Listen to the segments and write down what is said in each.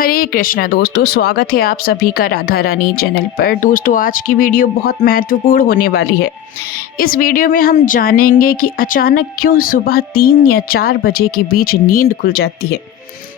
हरे कृष्णा दोस्तों, स्वागत है आप सभी का राधा रानी चैनल पर। दोस्तों, आज की वीडियो बहुत महत्वपूर्ण होने वाली है। इस वीडियो में हम जानेंगे कि अचानक क्यों सुबह 3 या 4 बजे के बीच नींद खुल जाती है।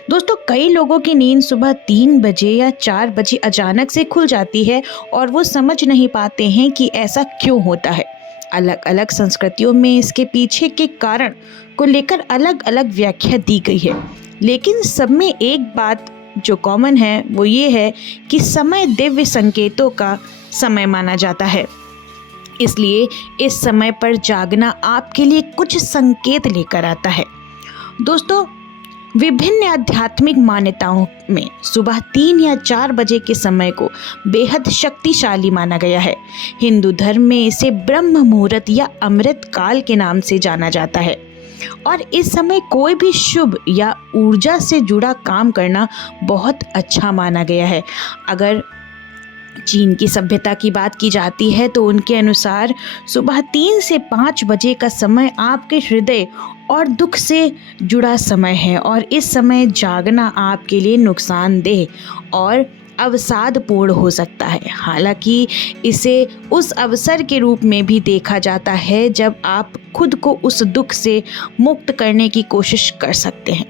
दोस्तों, कई लोगों की नींद सुबह 3 बजे या 4 बजे अचानक से खुल जाती है और वो समझ नहीं पाते हैं कि ऐसा क्यों होता है। अलग अलग संस्कृतियों में इसके पीछे के कारण को लेकर अलग अलग व्याख्या दी गई है, लेकिन सब में एक बात जो कॉमन है वो ये है कि समय दिव्य संकेतों का समय माना जाता है। इसलिए इस समय पर जागना आपके लिए कुछ संकेत लेकर आता है। दोस्तों, विभिन्न आध्यात्मिक मान्यताओं में सुबह 3 या 4 बजे के समय को बेहद शक्तिशाली माना गया है। हिंदू धर्म में इसे ब्रह्म मुहूर्त या अमृत काल के नाम से जाना जाता है और इस समय कोई भी शुभ या ऊर्जा से जुड़ा काम करना बहुत अच्छा माना गया है। अगर चीन की सभ्यता की बात की जाती है तो उनके अनुसार सुबह 3 से 5 बजे का समय आपके हृदय और दुख से जुड़ा समय है और इस समय जागना आपके लिए नुकसानदेह और अवसादपूर्ण हो सकता है। हालांकि इसे उस अवसर के रूप में भी देखा जाता है जब आप खुद को उस दुख से मुक्त करने की कोशिश कर सकते हैं।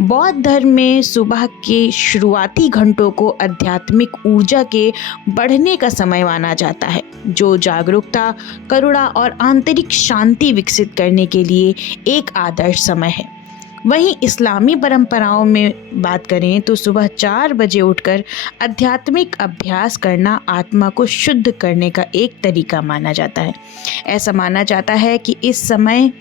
बौद्ध धर्म में सुबह के शुरुआती घंटों को आध्यात्मिक ऊर्जा के बढ़ने का समय माना जाता है, जो जागरूकता, करुणा और आंतरिक शांति विकसित करने के लिए एक आदर्श समय है। वहीं इस्लामी परंपराओं में बात करें तो सुबह 4 बजे उठकर आध्यात्मिक अभ्यास करना आत्मा को शुद्ध करने का एक तरीका माना जाता है। ऐसा माना जाता है कि इस समय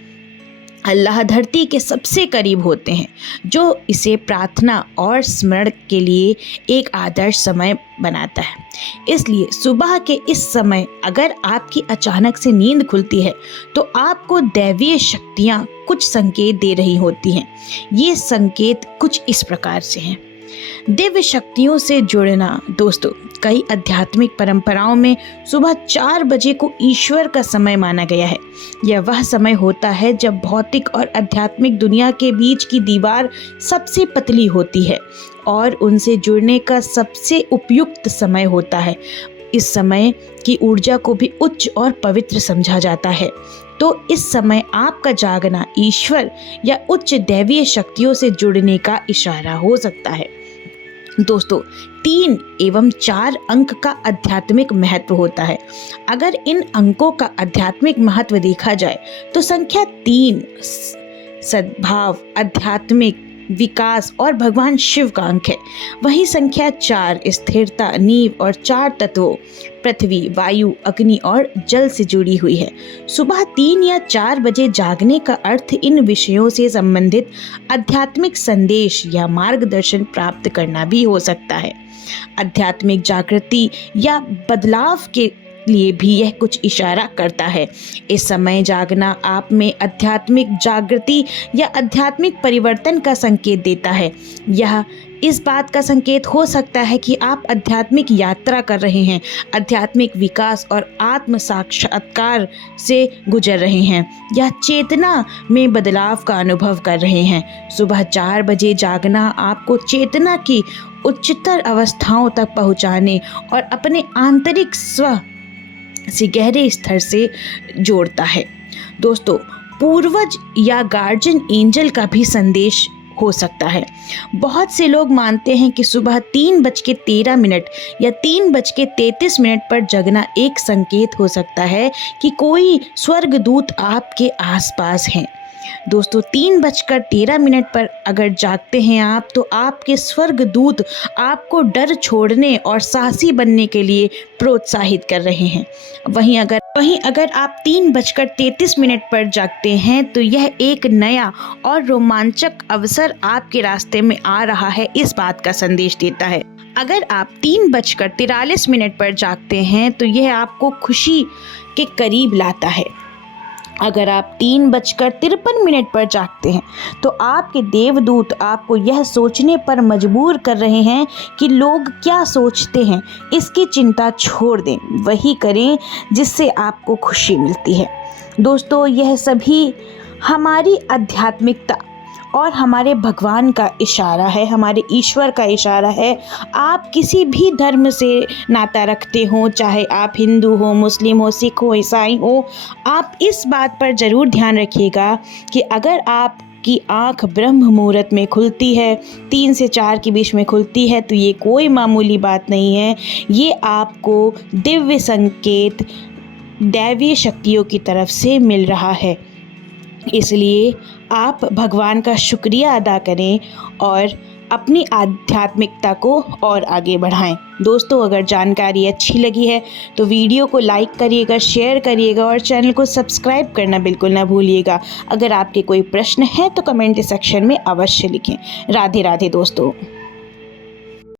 अल्लाह धरती के सबसे करीब होते हैं, जो इसे प्रार्थना और स्मरण के लिए एक आदर्श समय बनाता है। इसलिए सुबह के इस समय अगर आपकी अचानक से नींद खुलती है तो आपको दैवीय शक्तियाँ कुछ संकेत दे रही होती हैं। ये संकेत कुछ इस प्रकार से हैं। दिव्य शक्तियों से जुड़ना। दोस्तों, कई आध्यात्मिक परंपराओं में सुबह 4 बजे को ईश्वर का समय माना गया है। यह वह समय होता है जब भौतिक और आध्यात्मिक दुनिया के बीच की दीवार सबसे पतली होती है और उनसे जुड़ने का सबसे उपयुक्त समय होता है। इस समय की ऊर्जा को भी उच्च और पवित्र समझा जाता है। तो इस समय आपका जागना ईश्वर या उच्च दैवीय शक्तियों से जुड़ने का इशारा हो सकता है। दोस्तों, 3 एवं 4 अंक का आध्यात्मिक महत्व होता है। अगर इन अंकों का आध्यात्मिक महत्व देखा जाए तो संख्या 3 सद्भाव, आध्यात्मिक विकास और भगवान शिव का अंक है। वहीं संख्या 4 स्थिरता, नींव और 4 तत्वों पृथ्वी, वायु, अग्नि और जल से जुड़ी हुई है। सुबह 3 या 4 बजे जागने का अर्थ इन विषयों से संबंधित आध्यात्मिक संदेश या मार्गदर्शन प्राप्त करना भी हो सकता है। आध्यात्मिक जागृति या बदलाव के लिए भी यह कुछ इशारा करता है। इस समय जागना आप में आध्यात्मिक जागृति या आध्यात्मिक परिवर्तन का संकेत देता है। यह इस बात का संकेत हो सकता है कि आप आध्यात्मिक यात्रा कर रहे हैं, आध्यात्मिक विकास और आत्म साक्षात्कार से गुजर रहे हैं या चेतना में बदलाव का अनुभव कर रहे हैं। सुबह 4 बजे जागना आपको चेतना की उच्चतर अवस्थाओं तक पहुंचाने और अपने आंतरिक स्व से गहरे स्तर से जोड़ता है। दोस्तों, पूर्वज या गार्जियन एंजल का भी संदेश हो सकता है। बहुत से लोग मानते हैं कि सुबह 3:13 या 3:33 पर जगना एक संकेत हो सकता है कि कोई स्वर्गदूत आपके आसपास हैं। दोस्तों, 3:13 पर अगर जागते हैं आप तो आपके स्वर्गदूत आपको डर छोड़ने और साहसी बनने के लिए प्रोत्साहित कर रहे हैं। वहीं अगर आप 3:33 पर जागते हैं तो यह एक नया और रोमांचक अवसर आपके रास्ते में आ रहा है, इस बात का संदेश देता है। अगर आप 3:43 पर जागते हैं तो यह आपको खुशी के करीब लाता है। अगर आप 3:53 पर जागते हैं तो आपके देवदूत आपको यह सोचने पर मजबूर कर रहे हैं कि लोग क्या सोचते हैं। इसकी चिंता छोड़ दें, वही करें जिससे आपको खुशी मिलती है। दोस्तों, यह सभी हमारी आध्यात्मिकता और हमारे भगवान का इशारा है, हमारे ईश्वर का इशारा है। आप किसी भी धर्म से नाता रखते हो, चाहे आप हिंदू हो, मुस्लिम हो, सिख हो, ईसाई हो, आप इस बात पर ज़रूर ध्यान रखिएगा कि अगर आप की आँख ब्रह्म मुहूर्त में खुलती है, 3 से 4 के बीच में खुलती है, तो ये कोई मामूली बात नहीं है। ये आपको दिव्य संकेत दैवीय शक्तियों की तरफ से मिल रहा है। इसलिए आप भगवान का शुक्रिया अदा करें और अपनी आध्यात्मिकता को और आगे बढ़ाएं। दोस्तों, अगर जानकारी अच्छी लगी है तो वीडियो को लाइक करिएगा, शेयर करिएगा और चैनल को सब्सक्राइब करना बिल्कुल ना भूलिएगा। अगर आपके कोई प्रश्न है तो कमेंट सेक्शन में अवश्य लिखें। राधे राधे दोस्तों।